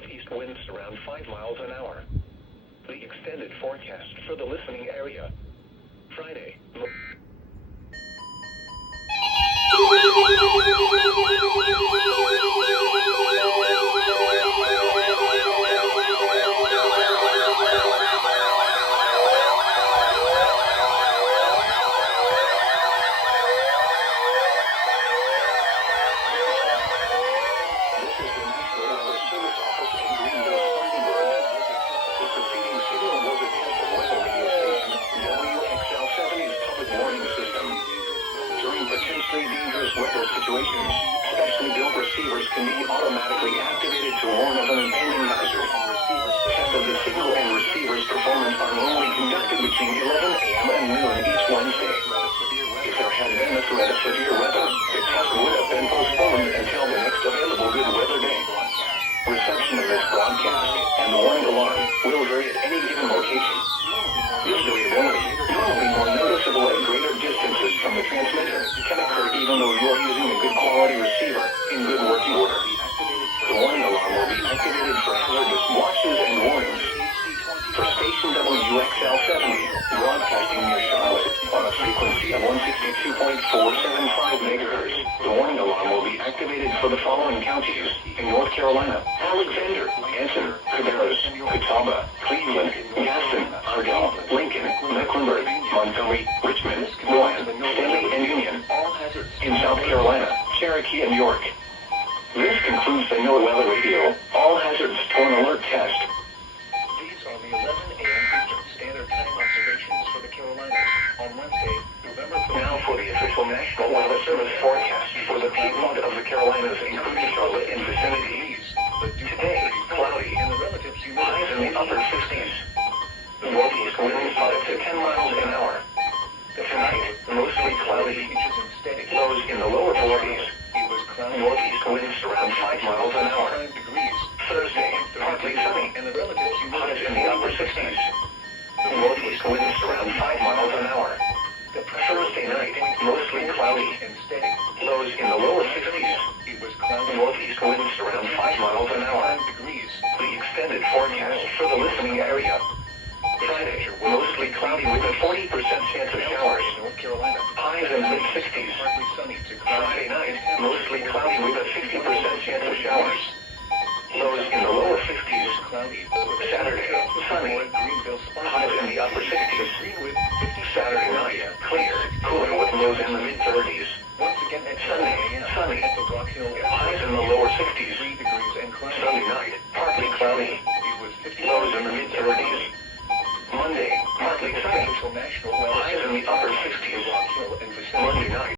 northeast winds around 5 miles an hour. The extended forecast for the listening area. Friday. Potentially dangerous weather situations, specially built receivers can be automatically activated to warn of an impending hazard. Tests of the signal and receiver's performance are normally conducted between 11 a.m. and noon each Wednesday. If there had been a threat of severe weather, the test would have been postponed until the next available good weather day. Reception of this broadcast and the warning alarm will vary at any given location. Usually a warning, normally more noticeable at greater distances from the transmitter, can occur even though you are using a good quality receiver in good working order. The warning alarm will be activated for hazardous watches and warnings. For station WXL70, broadcasting near Charlotte on a frequency of 162.475 MHz, the warning alarm will be activated for the following counties in North Carolina: Alexander, Anson, Cabarrus, Catawba, Cleveland, Gaston, Argyle, Lincoln, Mecklenburg, Montgomery, Richmond, Rowan, Stanley, and Union. In South Carolina, Cherokee, and York. This concludes the NOAA Weather Radio All Hazards Torn Alert Test. These are the 11 a.m. Eastern Standard Time observations for the Carolinas on Wednesday, November 4th. Now for the official National Weather Service forecast for the Piedmont of the Carolinas, including Charlotte and vicinity. Today, cloudy, highs in the upper 50s. Northeast winds 5 to 10 miles an hour. Tonight, mostly cloudy, lows in the lower 40s. Northeast winds around 5 miles an hour. Thursday, partly sunny, highs in the upper 60s. Northeast winds around 5 miles an hour. Thursday night, mostly cloudy, lows in the lower 60s. Northeast winds around 5 miles an hour. The extended forecast for the listening area. Friday, mostly cloudy with a 40% chance of showers. Highs in mid-60s. Friday night, mostly cloudy with a 60% chance of showers. Lows in the lower 50s. Saturday, sunny. Highs in the upper 60s. Saturday night, clear, cooler with lows in the mid-30s. Sunday, sunny. Highs in the lower 60s. Sunday night, partly cloudy. Lows in the mid-30s. Monday, partly sunny. Highs in the upper 60s. Monday night.